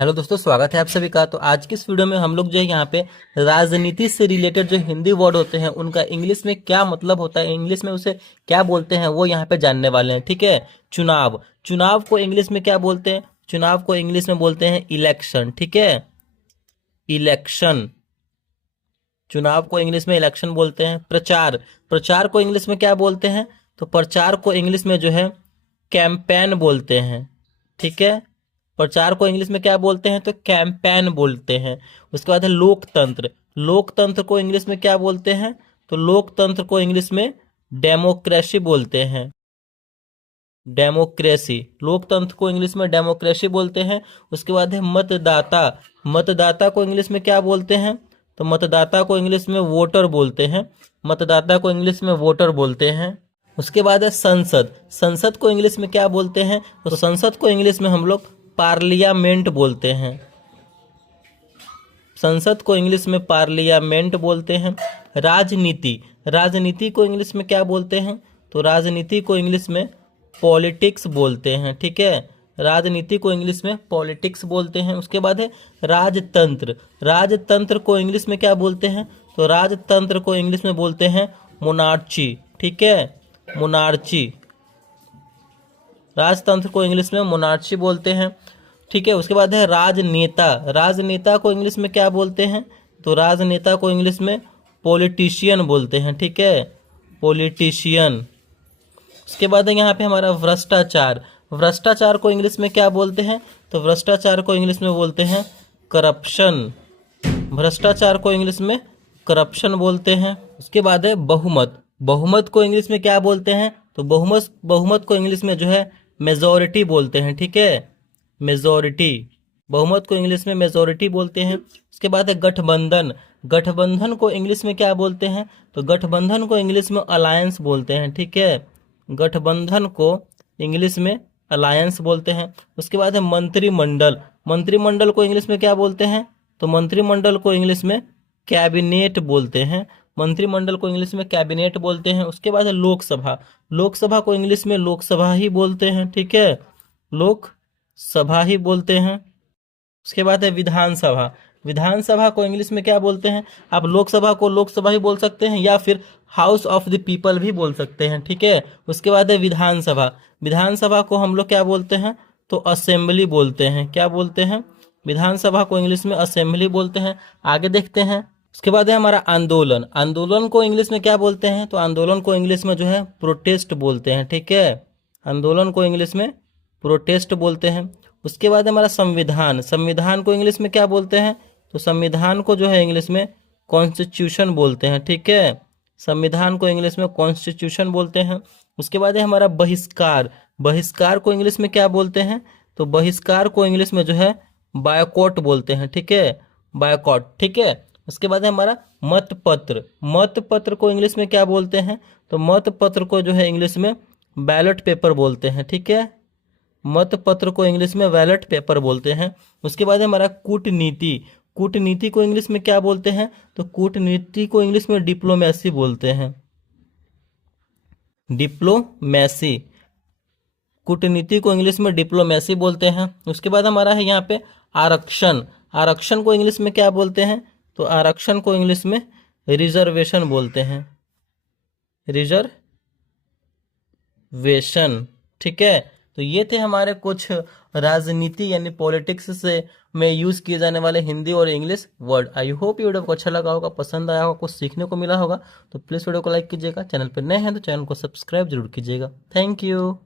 Hello दोस्तों, स्वागत है आप सभी का। तो आज की इस वीडियो में हम लोग जो है यहाँ पे राजनीति से रिलेटेड जो हिंदी वर्ड होते हैं उनका इंग्लिश में क्या मतलब होता है, इंग्लिश में उसे क्या बोलते हैं, वो यहाँ पे जानने वाले हैं। ठीक है। चुनाव, चुनाव को इंग्लिश में क्या बोलते हैं? चुनाव को इंग्लिश में बोलते हैं इलेक्शन। ठीक है, इलेक्शन। चुनाव को इंग्लिश में इलेक्शन बोलते हैं। प्रचार, प्रचार को इंग्लिश में क्या बोलते हैं? तो प्रचार को इंग्लिश में जो है कैंपेन बोलते हैं। ठीक है, प्रचार को इंग्लिश में क्या बोलते हैं? तो कैंपेन बोलते हैं। उसके बाद है लोकतंत्र, लोकतंत्र को इंग्लिश में क्या बोलते हैं? तो लोकतंत्र को इंग्लिश में डेमोक्रेसी बोलते हैं। डेमोक्रेसी, लोकतंत्र को इंग्लिश में डेमोक्रेसी बोलते हैं। उसके बाद है मतदाता, मतदाता को इंग्लिश में क्या बोलते हैं? तो मतदाता को इंग्लिश में वोटर बोलते हैं। मतदाता को इंग्लिश में वोटर बोलते हैं। उसके बाद है संसद, संसद को इंग्लिश में क्या बोलते हैं? तो संसद को इंग्लिश में हम लोग पार्लियामेंट बोलते हैं। संसद को इंग्लिश में पार्लियामेंट बोलते हैं। राजनीति, राजनीति को इंग्लिश में क्या बोलते हैं? तो राजनीति को इंग्लिश में पॉलिटिक्स बोलते हैं। ठीक है, राजनीति को इंग्लिश में पॉलिटिक्स बोलते हैं। उसके बाद है राजतंत्र, राजतंत्र को इंग्लिश में क्या बोलते हैं? तो राजतंत्र को इंग्लिश में बोलते हैं मोनार्ची। ठीक है, मोनार्ची, राजतंत्र को इंग्लिश में मोनार्ची बोलते हैं। ठीक है, उसके बाद है राजनेता, राजनेता को इंग्लिश में क्या बोलते हैं? तो राजनेता को इंग्लिश में पॉलिटिशियन बोलते हैं। ठीक है, पॉलिटिशियन। उसके बाद है यहाँ पे हमारा भ्रष्टाचार, भ्रष्टाचार को इंग्लिश में क्या बोलते हैं? तो भ्रष्टाचार को इंग्लिश में बोलते हैं करप्शन। भ्रष्टाचार को इंग्लिश में करप्शन बोलते हैं। उसके बाद है बहुमत, बहुमत को इंग्लिश में क्या बोलते हैं? तो बहुमत, बहुमत को इंग्लिश में जो है मेजोरिटी बोलते हैं। ठीक है, मेजोरिटी, बहुमत को इंग्लिश में मेजोरिटी बोलते हैं। उसके बाद है गठबंधन, गठबंधन को इंग्लिश में क्या बोलते हैं? तो गठबंधन को इंग्लिश में अलायंस बोलते हैं। ठीक है, गठबंधन को इंग्लिश में अलायंस बोलते हैं। उसके बाद है मंत्रिमंडल, मंत्रिमंडल को इंग्लिश में क्या बोलते हैं? तो मंत्रिमंडल को इंग्लिश में कैबिनेट बोलते हैं। मंत्रिमंडल को इंग्लिश में कैबिनेट बोलते हैं। उसके बाद है लोकसभा, लोकसभा को इंग्लिश में लोकसभा ही बोलते हैं। ठीक है, लोकसभा ही बोलते हैं। उसके बाद है विधानसभा, विधानसभा को इंग्लिश में क्या बोलते हैं? आप लोकसभा को लोकसभा ही बोल सकते हैं या फिर हाउस ऑफ द पीपल भी बोल सकते हैं। ठीक है, उसके बाद है विधानसभा, विधानसभा को हम लोग क्या बोलते हैं? तो असेंबली बोलते हैं। क्या बोलते हैं? विधानसभा को इंग्लिश में असेंबली बोलते हैं। आगे देखते हैं। उसके बाद है हमारा आंदोलन, आंदोलन को इंग्लिश में क्या बोलते हैं? तो आंदोलन को इंग्लिश में जो है प्रोटेस्ट बोलते हैं। ठीक है, आंदोलन को इंग्लिश में प्रोटेस्ट बोलते हैं। उसके बाद हमारा संविधान, संविधान को इंग्लिश में क्या बोलते हैं? तो संविधान को जो है इंग्लिश में कॉन्स्टिट्यूशन बोलते हैं। ठीक है, संविधान को इंग्लिश में कॉन्स्टिट्यूशन बोलते हैं। उसके बाद है हमारा बहिष्कार, बहिष्कार को इंग्लिश में क्या बोलते हैं? तो बहिष्कार को इंग्लिश में जो है बायकॉट बोलते हैं। ठीक है, बायकॉट। ठीक है, उसके बाद है हमारा मतपत्र, मतपत्र को इंग्लिश में क्या बोलते हैं? तो मतपत्र को जो है इंग्लिश में बैलेट पेपर बोलते हैं। ठीक है, मतपत्र को इंग्लिश में बैलेट पेपर बोलते हैं। उसके बाद है हमारा कूटनीति, कूटनीति को इंग्लिश में क्या बोलते हैं? तो कूटनीति को इंग्लिश में डिप्लोमेसी बोलते हैं। डिप्लोमेसी, कूटनीति को इंग्लिश में डिप्लोमेसी बोलते हैं। उसके बाद हमारा है यहाँ पे आरक्षण, आरक्षण को इंग्लिश में क्या बोलते हैं? तो आरक्षण को इंग्लिश में रिजर्वेशन बोलते हैं। रिजर्वेशन। ठीक है, तो ये थे हमारे कुछ राजनीति यानी पॉलिटिक्स से में यूज किए जाने वाले हिंदी और इंग्लिश वर्ड। आई होप ये वीडियो को अच्छा लगा होगा, पसंद आया होगा, कुछ सीखने को मिला होगा। तो प्लीज़ वीडियो को लाइक कीजिएगा, चैनल पर नए हैं तो चैनल को सब्सक्राइब जरूर कीजिएगा। Thank you.